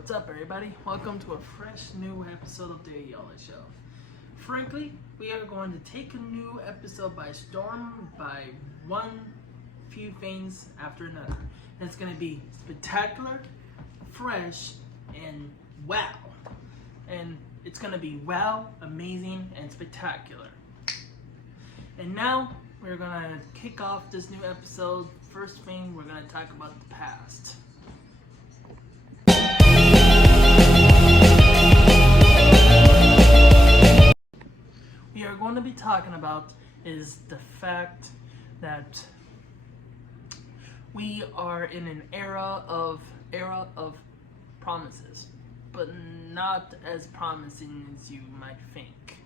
What's up, everybody? Welcome to a fresh new episode of the Ayanle Show. Frankly, we are going to take a new episode by storm by one few things after another. And it's going to be spectacular, fresh, and wow. And it's going to be wow, amazing, and spectacular. And now we're going to kick off this new episode. First thing, we're going to talk about the past. We are going to be talking about is the fact that we are in an era of promises, but not as promising as you might think.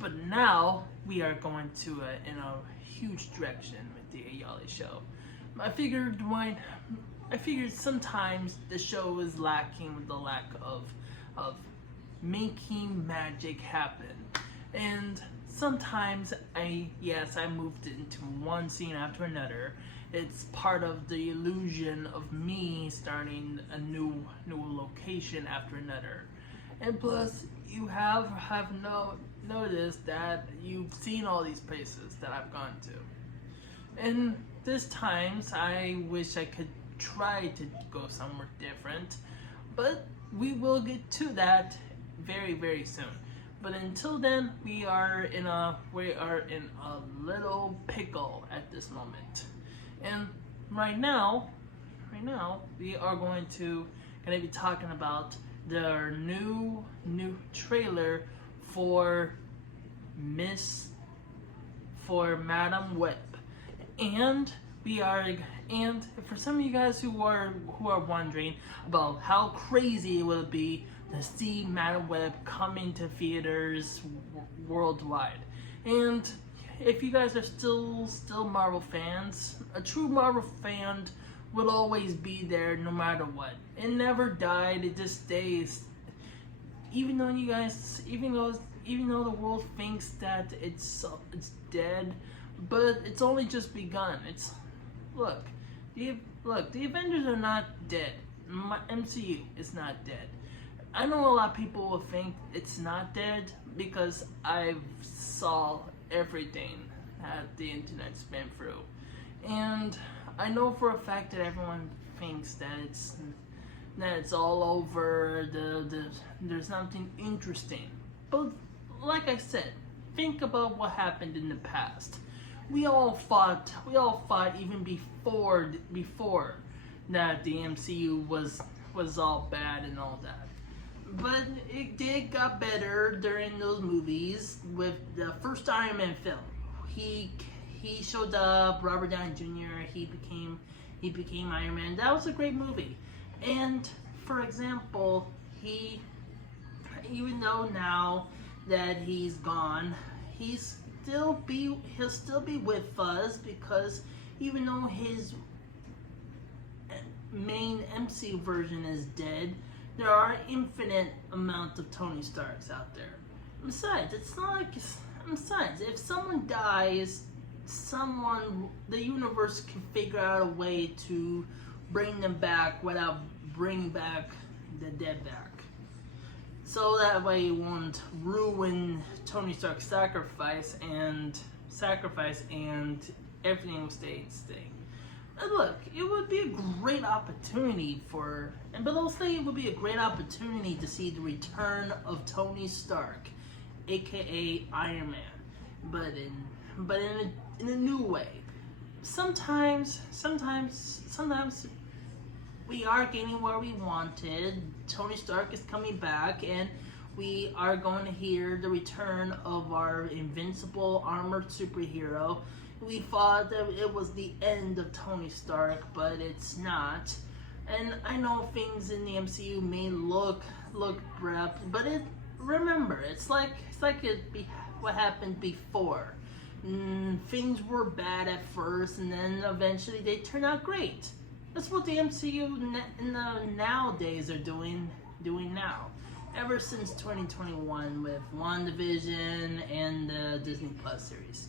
But now we are going to in a huge direction with the Ayanle Show. I figured sometimes the show is lacking with the lack of making magic happen. And sometimes I moved into one scene after another. It's part of the illusion of me starting a new location after another. And plus, you have noticed that you've seen all these places that I've gone to. And this times, I wish I could try to go somewhere different, but we will get to that very, very soon. But until then, we are in a little pickle at this moment. And right now we are going to be talking about the new trailer for Madam Web. And for some of you guys who are wondering about how crazy it will be to see Madam Web coming to theaters worldwide. And if you guys are still Marvel fans, a true Marvel fan will always be there no matter what. It never died, it just stays. Even though the world thinks that it's dead, but it's only just begun. The Avengers are not dead. MCU is not dead. I know a lot of people will think it's not dead because I've saw everything that the internet's been through. And I know for a fact that everyone thinks that it's all over, there's nothing interesting. But like I said, think about what happened in the past. We all fought even before that the MCU was all bad and all that. But it did got better during those movies with the first Iron Man film. He showed up, Robert Downey Jr. He became Iron Man. That was a great movie. And for example, even though now that he's gone, he'll still be with us, because even though his main MCU version is dead, there are infinite amounts of Tony Starks out there. Besides, if someone dies, the universe can figure out a way to bring them back without bringing back the dead back. So that way it won't ruin Tony Stark's sacrifice and everything will stay. And look, it would be a great opportunity to see the return of Tony Stark, aka Iron Man, but in a new way. Sometimes we are getting where we wanted. Tony Stark is coming back, and we are going to hear the return of our invincible armored superhero. We thought that it was the end of Tony Stark, but it's not. And I know things in the MCU may look rough, but remember, it's like what happened before. Things were bad at first, and then eventually they turned out great. That's what the MCU nowadays are doing now. Ever since 2021 with WandaVision and the Disney Plus series,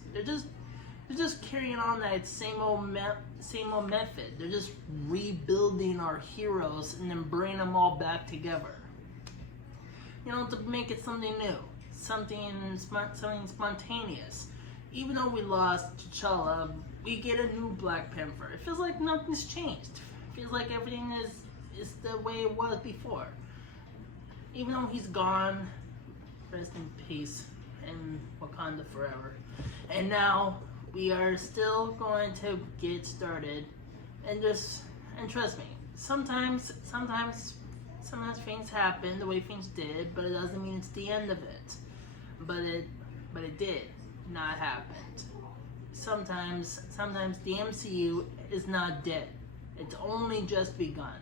they're just carrying on that same old method. They're just rebuilding our heroes and then bringing them all back together. You know, to make it something new, something spontaneous. Even though we lost T'Challa, we get a new Black Panther. It feels like nothing's changed. It feels like everything is the way it was before. Even though he's gone, rest in peace, and Wakanda forever. And now we are still going to get started, and trust me. Sometimes things happen the way things did, but it doesn't mean it's the end of it. But it did not happen. Sometimes the MCU is not dead. It's only just begun.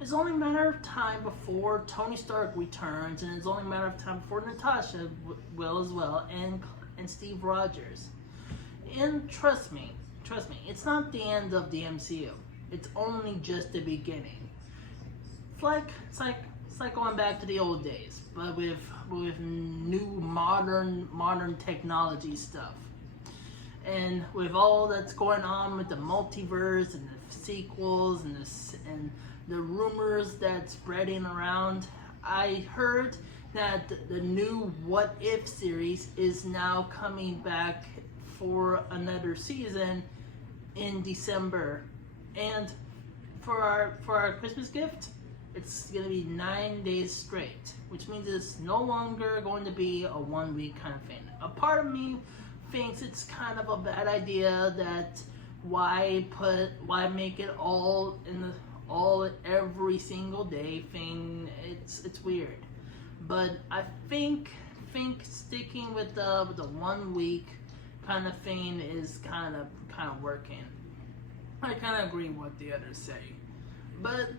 It's only a matter of time before Tony Stark returns, and it's only a matter of time before Natasha will as well, and Steve Rogers. And trust me, it's not the end of the MCU. It's only just the beginning. It's like going back to the old days, but with new modern technology stuff. And with all that's going on with the multiverse and the sequels and the rumors that's spreading around, I heard that the new What If series is now coming back for another season in December. And for our Christmas gift, it's gonna be 9 days straight, which means it's no longer going to be a 1 week kind of thing. A part of me thinks it's kind of a bad idea that why make it all every single day thing. It's weird, but I think sticking with the 1 week kind of thing is kind of working. I kind of agree with what the others say, but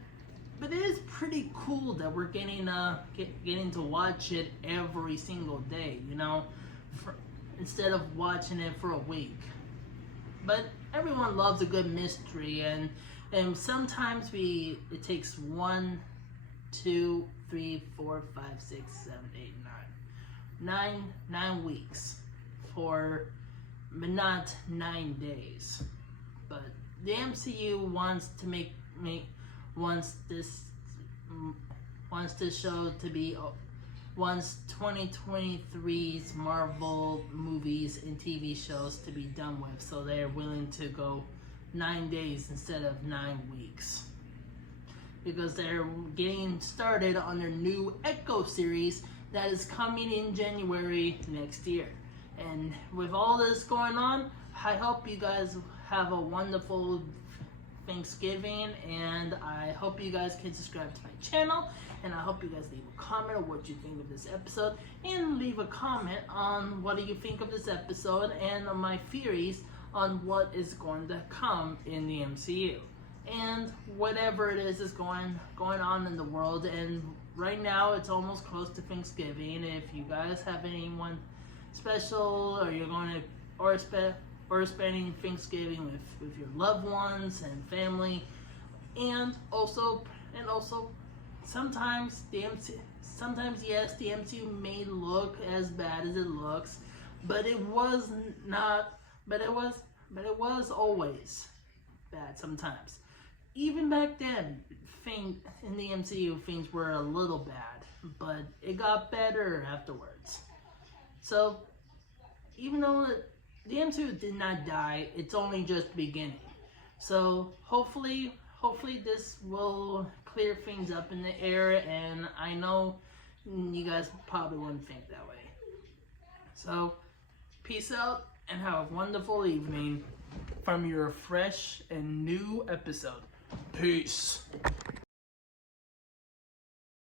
it is pretty cool that we're getting to watch it every single day, you know, instead of watching it for a week. But everyone loves a good mystery, and sometimes it takes 1, 2, 3, 4, 5, 6, 7, 8, 9 weeks but not 9 days. But the MCU wants this show to be wants 2023's Marvel movies and TV shows to be done with, so they're willing to go 9 days instead of 9 weeks, because they're getting started on their new Echo series that is coming in January next year. And with all this going on, I hope you guys have a wonderful Thanksgiving, and I hope you guys can subscribe to my channel, and I hope you guys leave a comment on what you think of this episode, and leave a comment on what do you think of this episode and on my theories on what is going to come in the MCU and whatever it is going on in the world. And right now it's almost close to Thanksgiving. If you guys have anyone special, or you're going to or spending Thanksgiving with your loved ones and family, and also sometimes yes, the MCU may look as bad as it looks, but it was not. But it was always bad sometimes. Even back then, in the MCU, things were a little bad, but it got better afterwards. So even though the MCU did not die, it's only just beginning. So hopefully this will clear things up in the air, and I know you guys probably wouldn't think that way. So peace out and have a wonderful evening from your fresh and new episode. Peace.